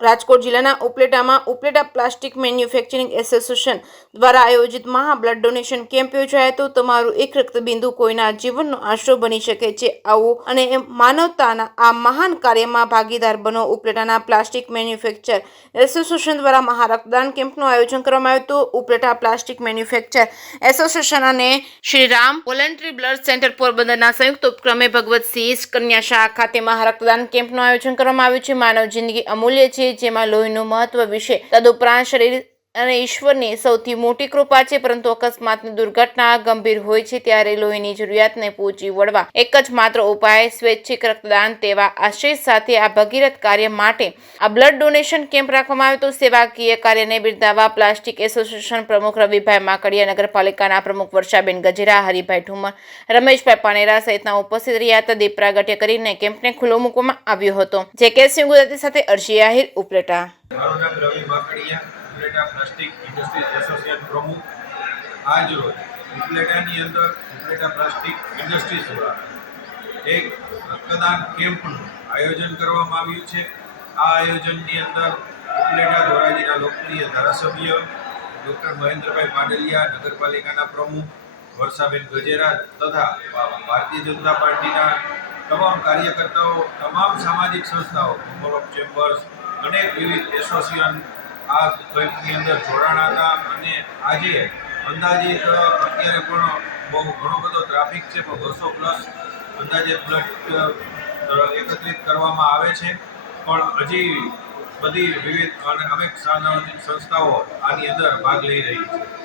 રાજકોટ જિલ્લાના ઉપલેટામાં Upleta plastic manufacturing association દ્વારા આયોજિત મહા બ્લડ ડોનેશન કેમ્પ યોજાયો હતો। તમારું એક રક્તબિંદુ કોઈના જીવનનો આશરો બની શકે છે। આવો અને માનવતાના આ મહાન કાર્યમાં ભાગીદાર બનો। ઉપલેટાના પ્લાસ્ટિક મેન્યુફેક્ચર એસોસિએશન દ્વારા મહા રક્તદાન કેમ્પનું આયોજન કરવામાં આવ્યું હતું। ઉપલેટા પ્લાસ્ટિક મેન્યુફેક્ચર એસોસિએશન અને Shri Ram voluntary blood centre પોરબંદરના સંયુક્ત ઉપક્રમે ભગવતસિંહ કન્યા શાળા ખાતે મહા રક્તદાન કેમ્પનું આયોજન કરવામાં આવ્યું છે। માનવ જિંદગી અમૂલ્ય છે, જેમાં લોહીનું મહત્વ વિશે તદુપરાંત શરીર અને ઈશ્વરની સૌથી મોટી કૃપા છે, પરંતુ અકસ્માતની દુર્ઘટના ગંભીર હોય છે ત્યારે લોહીની જરૂરિયાતને પહોંચી વળવા એક જ માત્ર ઉપાય સ્વૈચ્છિક રક્તદાન। તેવા આશય સાથે આ ભગીરથ કાર્ય માટે આ બ્લડ ડોનેશન કેમ્પ રાખવામાં આવ્યો હતો। સેવાકીય કાર્યને બિરદાવવા પ્લાસ્ટિક એસોસિએશન પ્રમુખ રવિભાઈ માકડિયા, નગરપાલિકાના પ્રમુખ વર્ષાબેન ગજેરા, હરિભાઈ ઠુમર, રમેશભાઈ પાનેરા સહિતના ઉપસ્થિત રહ્યા હતા। દીપ પ્રાગટ્ય કરીને કેમ્પને ખુલ્લો મૂકવામાં આવ્યો હતો। જે સિંહ ગુજરાતી સાથે અરજી આહિર, ઉપલેટા। મારું નામ રવિ Makadiya, Upleta plastic industries association પ્રમુખ। આજ રોજ ઉપલેટાની અંદર ઉપલેટા પ્લાસ્ટિક ઇન્ડસ્ટ્રીઝ દ્વારા એક રક્તદાન કેમ્પનું આયોજન કરવામાં આવ્યું છે। આ આયોજનની અંદર ઉપલેટા ધોરાજીના લોકપ્રિય ધારાસભ્ય ડૉક્ટર મહેન્દ્રભાઈ પાડલિયા, નગરપાલિકાના પ્રમુખ વર્ષાબેન ગજેરા તથા ભારતીય જનતા પાર્ટીના તમામ કાર્યકર્તાઓ, તમામ સામાજિક સંસ્થાઓ, કોમન ઓફ ચેમ્બર્સ, અનેક વિવિધ એસોસિએશન આ કેમ્પની અંદર જોડાણા હતા। અને આજે અંદાજિત અત્યારે પણ ઘણો બધો ટ્રાફિક છે, પણ 200+ અંદાજે બ્લડ એકત્રિત કરવામાં આવે છે। પણ હજી બધી વિવિધ અને અનેક સામાજિક સંસ્થાઓ આની અંદર ભાગ લઈ રહી છે।